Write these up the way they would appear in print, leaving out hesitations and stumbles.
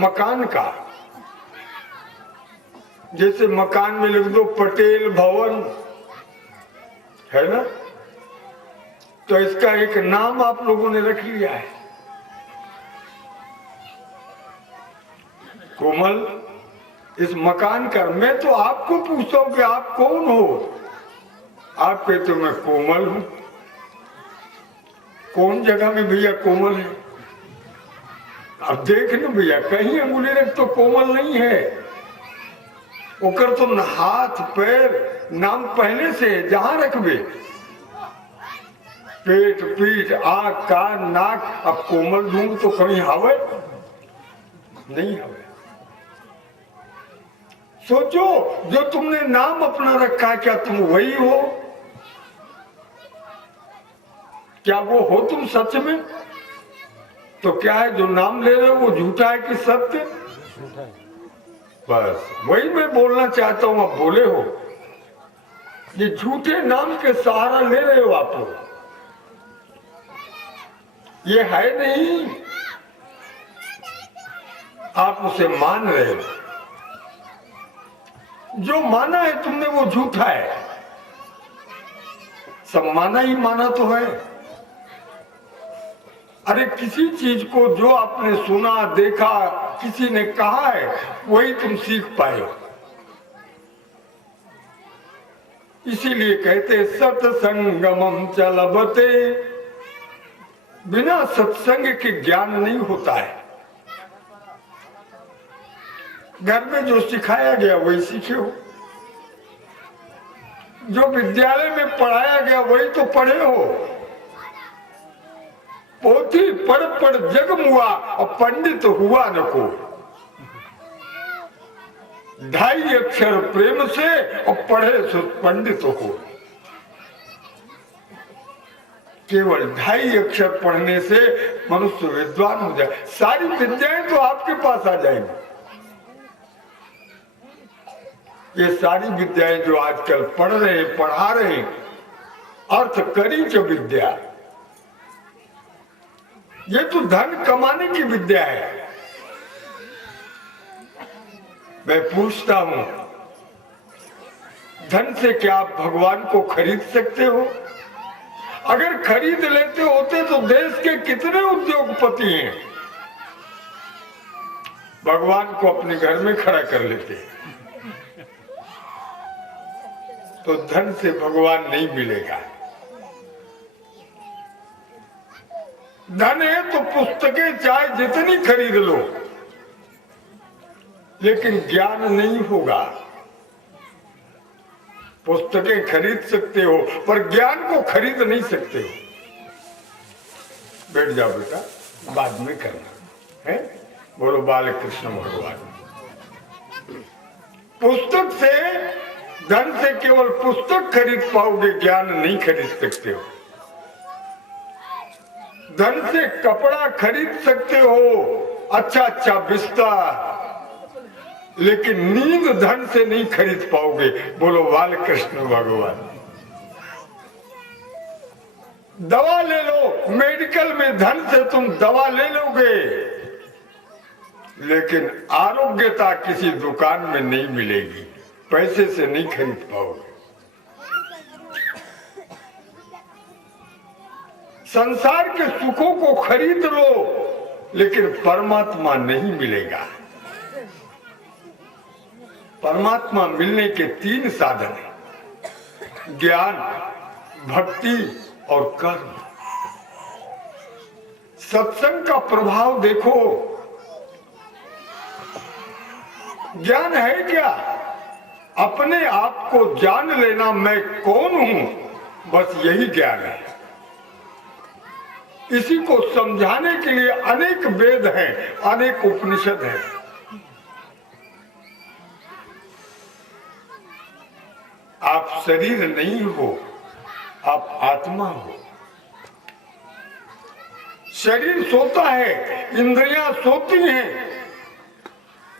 मकान का। जैसे मकान में लिख दो पटेल भवन, है ना, तो इसका एक नाम आप लोगों ने रख लिया है, कोमल। इस मकान का मैं तो आपको पूछता हूं कि आप कौन हो। आप कहते हो मैं कोमल हूं। कौन जगह में भैया कोमल है? अब देख लो भैया, कहीं अंगुली रख तो कोमल नहीं है। ओकर तो हाथ पैर नाम पहले से है, जहां रखबे, पेट पीठ आंख कान नाक। अब कोमल ढूंढ तो कहीं हवे नहीं हवे। सोचो, जो तुमने नाम अपना रखा, क्या तुम वही हो? क्या वो हो तुम सच में? तो क्या है जो नाम ले रहे हो वो झूठा है कि सत्य? बस वही मैं बोलना चाहता हूं। आप बोले हो, ये झूठे नाम के सहारा ले रहे हो आप लोग। ये है नहीं, आप उसे मान रहे हो। जो माना है तुमने वो झूठा है। सब माना ही माना तो है। अरे किसी चीज को जो आपने सुना देखा, किसी ने कहा है, वही तुम सीख पाए। इसीलिए कहते सत्संगमं च लभते, बिना सत्संग के ज्ञान नहीं होता है। घर में जो सिखाया गया वही सीखे हो, जो विद्यालय में पढ़ाया गया वही तो पढ़े हो। पोथी पढ़ पढ़ जग मुआ और पंडित हुआ न को। 2.5 अक्षर प्रेम से और पढ़े सो पंडित हो। केवल 2.5 अक्षर पढ़ने से मनुष्य विद्वान हो जाए। सारी विद्याएं तो आपके पास आ जाएंगी। ये सारी विद्याएं जो आजकल पढ़ रहे पढ़ा रहे, अर्थ करी च विद्या, ये तो धन कमाने की विद्या है। मैं पूछता हूं, धन से क्या आप भगवान को खरीद सकते हो? अगर खरीद लेते होते तो देश के कितने उद्योगपति हैं, भगवान को अपने घर में खड़ा कर लेते। तो धन से भगवान नहीं मिलेगा। धन है तो पुस्तकें चाहे जितनी खरीद लो, लेकिन ज्ञान नहीं होगा। पुस्तकें खरीद सकते हो पर ज्ञान को खरीद नहीं सकते हो। बैठ जाओ बेटा, बाद में करना है। बोलो बाल कृष्ण भगवान। पुस्तक से, धन से केवल पुस्तक खरीद पाओगे, ज्ञान नहीं खरीद सकते हो। धन से कपड़ा खरीद सकते हो, अच्छा अच्छा बिस्तर, लेकिन नींद धन से नहीं खरीद पाओगे। बोलो बाल कृष्ण भगवान। दवा ले लो, मेडिकल में धन से तुम दवा ले लोगे, लेकिन आरोग्यता किसी दुकान में नहीं मिलेगी, पैसे से नहीं खरीद पाओगे। संसार के सुखों को खरीद लो, लेकिन परमात्मा नहीं मिलेगा। परमात्मा मिलने के 3 साधन हैं, ज्ञान, भक्ति और कर्म। सत्संग का प्रभाव देखो। ज्ञान है क्या? अपने आप को जान लेना, मैं कौन हूं, बस यही ज्ञान है। इसी को समझाने के लिए अनेक वेद हैं, अनेक उपनिषद हैं। आप शरीर नहीं हो, आप आत्मा हो। शरीर सोता है, इंद्रियां सोती हैं,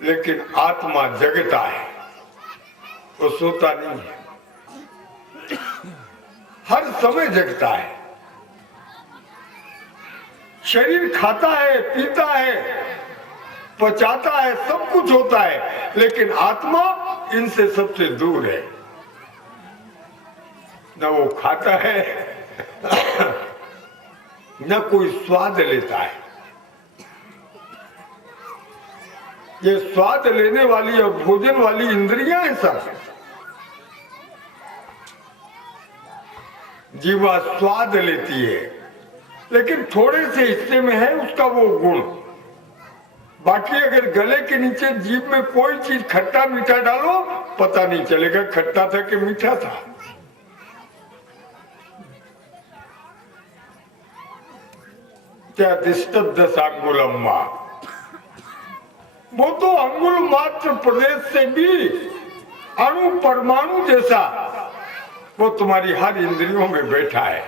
लेकिन आत्मा जगता है, वो सोता नहीं है, हर समय जगता है। शरीर खाता है पीता है, पचाता है, सब कुछ होता है, लेकिन आत्मा इनसे सबसे दूर है। न वो खाता है न कोई स्वाद लेता है। ये स्वाद लेने वाली और भोजन वाली इंद्रियां हैं सब। जीवा स्वाद लेती है, लेकिन थोड़े से हिस्से में है उसका वो गुण। बाकी अगर गले के नीचे जीभ में कोई चीज खट्टा मीठा डालो, पता नहीं चलेगा खट्टा था कि मीठा था। क्या दिष्टब 10 अंगुलम्मा, वो तो अंगुल मात्र प्रदेश से भी अणु परमाणु जैसा वो तुम्हारी हर इंद्रियों में बैठा है।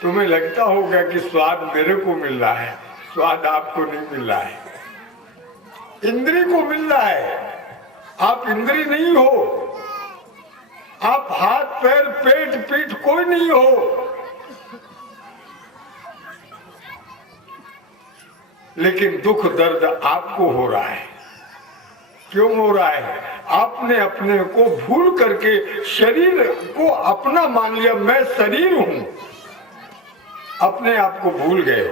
तुम्हें लगता होगा कि स्वाद मेरे को मिल रहा है, स्वाद आपको नहीं मिल रहा है, इंद्री को मिल रहा है। आप इंद्री नहीं हो, आप हाथ पैर पेट पीठ कोई नहीं हो, लेकिन दुख दर्द आपको हो रहा है। क्यों हो रहा है? आपने अपने को भूल करके शरीर को अपना मान लिया, मैं शरीर हूं, अपने आप को भूल गए,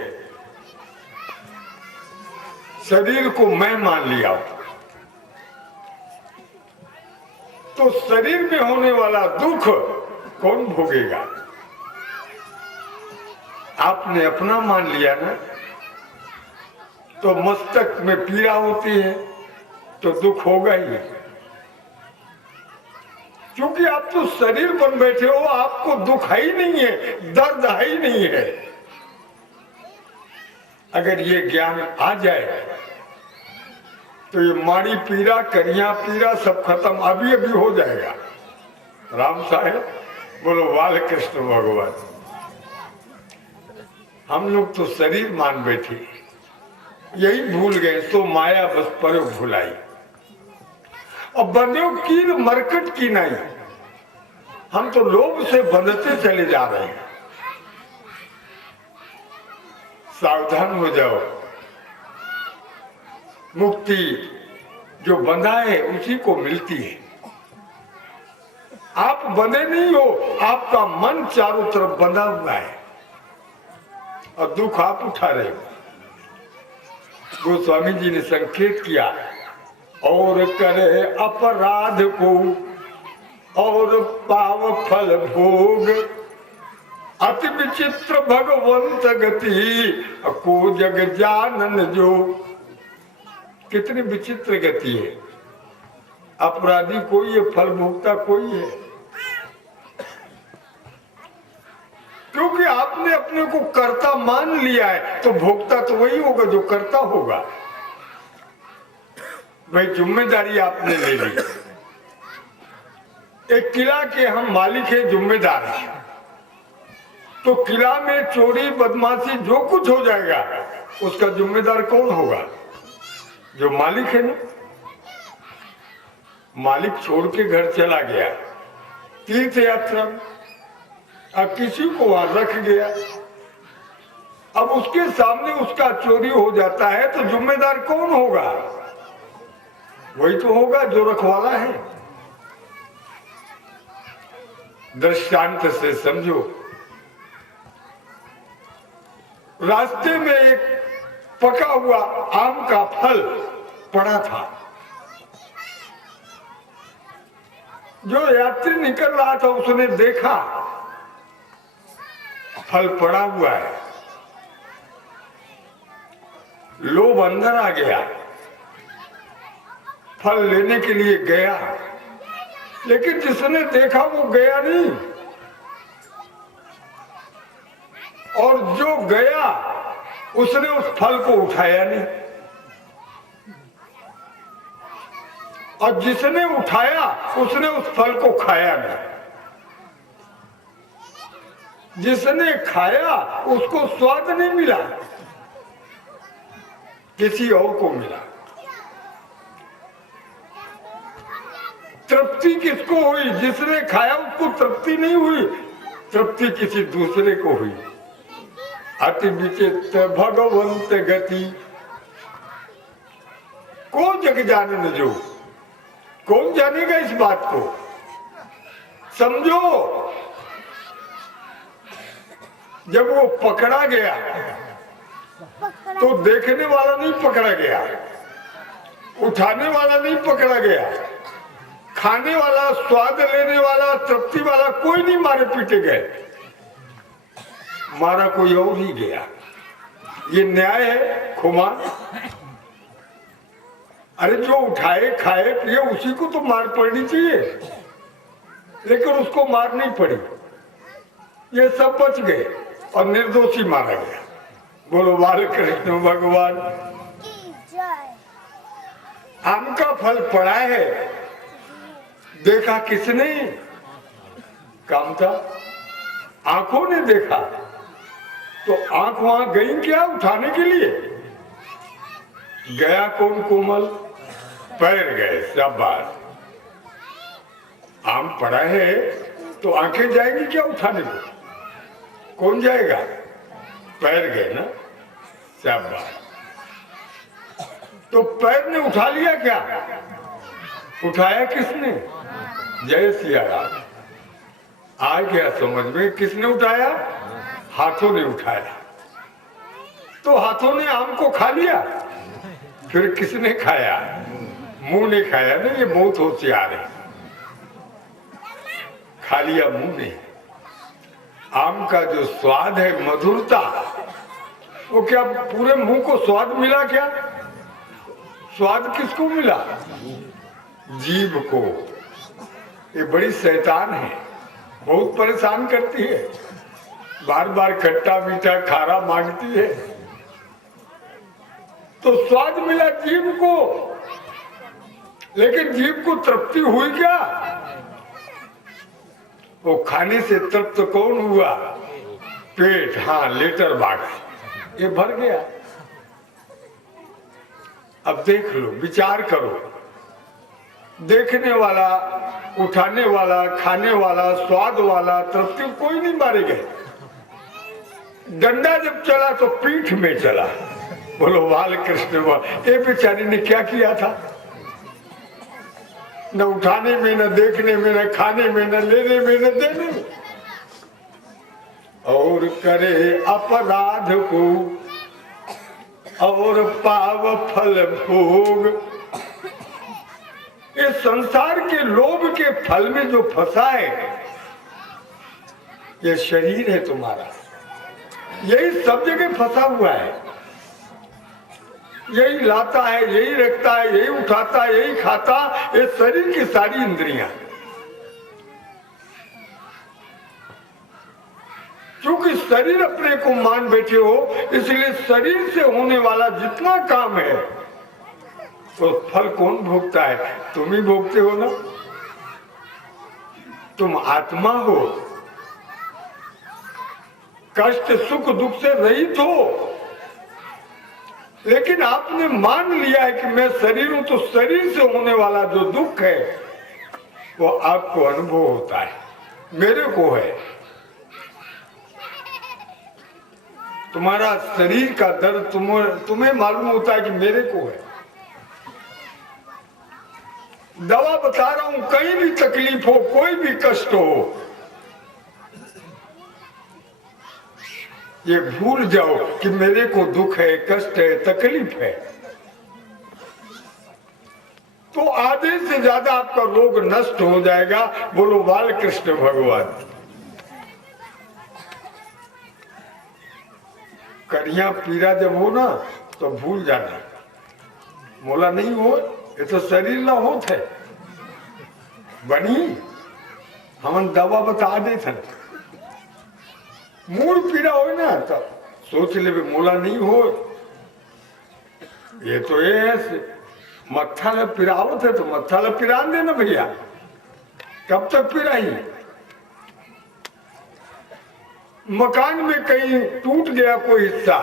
शरीर को मैं मान लिया। तो शरीर में होने वाला दुख कौन भोगेगा? आपने अपना मान लिया ना, तो मस्तक में पीड़ा होती है तो दुख होगा ही, क्योंकि आप तो शरीर बन बैठे हो, आपको दुख है ही नहीं है, दर्द है ही नहीं है। अगर ये ज्ञान आ जाए तो ये माड़ी पीड़ा, करिया पीड़ा सब खत्म अभी अभी हो जाएगा। राम साहेब बोलो बाल कृष्ण भगवान। हम लोग तो शरीर मान बैठे, यही भूल गए, तो माया बस पर भुलाई। अब बंदे कीर मरकट की नहीं, हम तो लोभ से बंधते चले जा रहे हैं। सावधान हो जाओ, मुक्ति जो बंधा है उसी को मिलती है। आप बंधे नहीं हो, आपका मन चारों तरफ बंधा हुआ है और दुख आप उठा रहे हो। गोस्वामी जी ने संकेत किया, और करे अपराध को और पाव फल भोग, अति विचित्र भगवंत गति को जग जानन जो। कितनी विचित्र गति है, अपराधी कोई है, फल भोगता कोई है, क्योंकि आपने अपने को कर्ता मान लिया है, तो भोगता तो वही होगा जो कर्ता होगा। भाई जिम्मेदारी आपने ले ली, एक किला के हम मालिक है, जिम्मेदार है, तो किला में चोरी बदमाशी जो कुछ हो जाएगा उसका जिम्मेदार कौन होगा? जो मालिक है ना। मालिक छोड़ के घर चला गया तीर्थ यात्रा, अब किसी को वहां रख गया, अब उसके सामने उसका चोरी हो जाता है तो जिम्मेदार कौन होगा? वही तो होगा जो रखवाला है। दृष्टांत से समझो, रास्ते में एक पका हुआ आम का फल पड़ा था। जो यात्री निकल रहा था उसने देखा फल पड़ा हुआ है, लोभ अंदर आ गया, फल लेने के लिए गया, लेकिन जिसने देखा वो गया नहीं, और जो गया उसने उस फल को उठाया नहीं, और जिसने उठाया उसने उस फल को खाया नहीं। जिसने खाया उसको स्वाद नहीं मिला, किसी और को मिला। तृप्ति किसको हुई? जिसने खाया उसको तृप्ति नहीं हुई, तृप्ति किसी दूसरे को हुई। अति विचित्र भगवंत गति, कौन जग जाने न जो, कौन जानेगा इस बात को? समझो, जब वो पकड़ा गया तो देखने वाला नहीं पकड़ा गया, उठाने वाला नहीं पकड़ा गया, खाने वाला, स्वाद लेने वाला, तृप्ति वाला कोई नहीं मारे पीटे गए, मारा कोई और ही गया। ये न्याय है खुमान? अरे जो उठाए खाए पिए उसी को तो मार पड़नी चाहिए, लेकिन उसको मार नहीं पड़ी। ये सब बच गए और निर्दोषी मारा गया। बोलो बाल कृष्ण भगवान। आम का फल पड़ा है, देखा किसने? काम था, आंखों ने देखा। तो आंख वहां गई क्या उठाने के लिए? गया कौन? कोमल पैर गए। शाबाश। आम पड़ा है तो आंखें जाएंगी क्या उठाने को? कौन जाएगा? पैर गए ना। शाबाश। तो पैर ने उठा लिया क्या? उठाया किसने? जय सिया राम। आ गया समझ में, किसने उठाया? हाथों ने उठाया। तो हाथों ने आम को खा लिया, फिर किसने खाया? मुंह ने खाया ना। ये बहुत होशियार है। खा लिया मुंह ने। आम का जो स्वाद है, मधुरता, वो क्या पूरे मुंह को स्वाद मिला क्या? स्वाद किसको मिला? जीभ को। ये बड़ी शैतान है, बहुत परेशान करती है, बार बार खट्टा मीठा खारा मांगती है। तो स्वाद मिला जीभ को, लेकिन जीभ को तृप्ति हुई क्या? वो खाने से तृप्त कौन हुआ? पेट। हाँ, लेटर बॉक्स ये भर गया। अब देख लो, विचार करो। देखने वाला, उठाने वाला, खाने वाला, स्वाद वाला, तृप्ति, कोई नहीं मारे गए। डंडा जब चला तो पीठ में चला। बोलो बाल कृष्ण। ये बेचारी ने क्या किया था? न उठाने में, न देखने में, न खाने में, न लेने में, न देने में। और करे अपराध को और पाव फल भोग। इस संसार के लोभ के फल में जो फंसा है, ये शरीर है तुम्हारा, यही सब जगह फंसा हुआ है। यही लाता है, यही रखता है, यही उठाता है, यही खाता। ये शरीर की सारी इंद्रियां, क्योंकि शरीर अपने को मान बैठे हो, इसलिए शरीर से होने वाला जितना काम है तो फल कौन भोगता है? तुम ही भोगते हो ना। तुम आत्मा हो, कष्ट सुख दुख से रहित हो, लेकिन आपने मान लिया है कि मैं शरीर हूं, तो शरीर से होने वाला जो दुख है वो आपको अनुभव होता है, मेरे को है। तुम्हारा शरीर का दर्द तुम्हें मालूम होता है कि मेरे को है। दवा बता रहा हूं, कहीं भी तकलीफ हो, कोई भी कष्ट हो, ये भूल जाओ कि मेरे को दुख है, कष्ट है, तकलीफ है, तो आधे से ज्यादा आपका रोग नष्ट हो जाएगा। बोलो बाल कृष्ण भगवान। करिया पीरा जब हो ना तो भूल जाना, मोला नहीं हो, ये तो शरीर ना होत है बनी। हम दवा बता देते, मूड पीड़ा हो ना तो सोच ले मोला नहीं हो, ये तो ये मत्था ल पिरावत है तो मत्था ल पिरान देना भैया। कब तक पिराई? मकान में कहीं टूट गया कोई हिस्सा,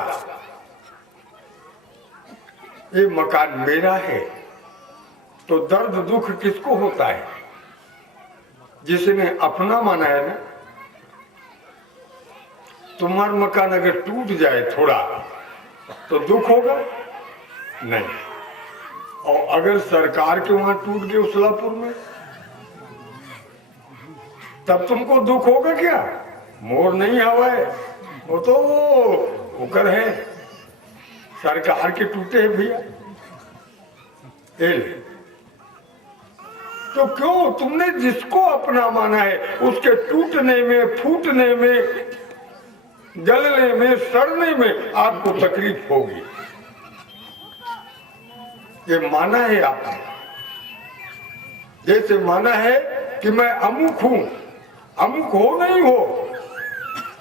ये मकान मेरा है, तो दर्द दुख किसको होता है? जिसने अपना माना है ना। तुम्हारा मकान अगर टूट जाए थोड़ा तो दुख होगा नहीं, और अगर सरकार के वहां टूट गए उसलापुर में, तब तुमको दुख होगा क्या? मोर नहीं हवा है, वो तो होकर है, सरकार के टूटे हैं भैया। तो क्यों तुमने जिसको अपना माना है उसके टूटने में, फूटने में, जलने में, सड़ने में आपको तकलीफ होगी। ये माना है आपने, जैसे माना है कि मैं अमुक हूं, अमुक हो नहीं हो,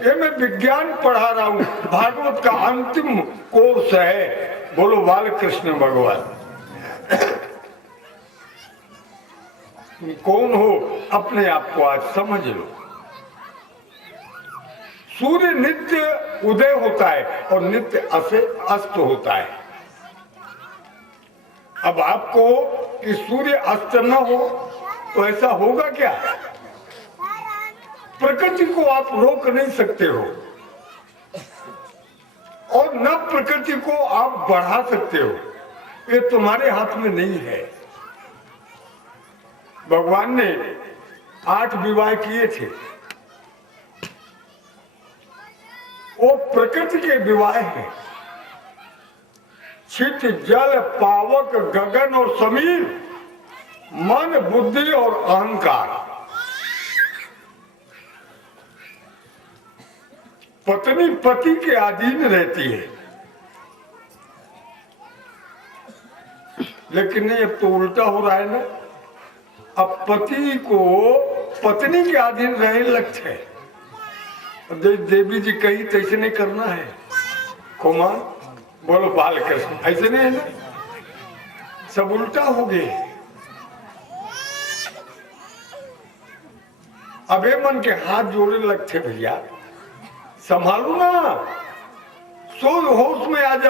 ये मैं विज्ञान पढ़ा रहा हूं, भागवत का अंतिम कोर्स है। बोलो बालकृष्ण भगवान। तुम कौन हो अपने आप को आज समझ लो। सूर्य नित्य उदय होता है और नित्य अस्त होता है। अब आपको कि सूर्य अस्त न हो तो ऐसा होगा क्या? प्रकृति को आप रोक नहीं सकते हो और न प्रकृति को आप बढ़ा सकते हो, ये तुम्हारे हाथ में नहीं है। भगवान ने 8 विवाह किए थे, वो प्रकृति के विवाह हैं। छित, जल, पावक, गगन और समीर, मन, बुद्धि और अहंकार। पत्नी पति के अधीन रहती है, लेकिन नहीं, अब तो उल्टा हो रहा है ना। अब पति को पत्नी के अधीन रहने लगते हैं। देवी जी कही तैसे नहीं करना है। कुमार बोलो बालकृष्ण, ऐसे नहीं है ना, सब उल्टा हो गए। अबे मन के हाथ जोड़ने लगते भैया, संभालो ना, सो होश में आ जाओ।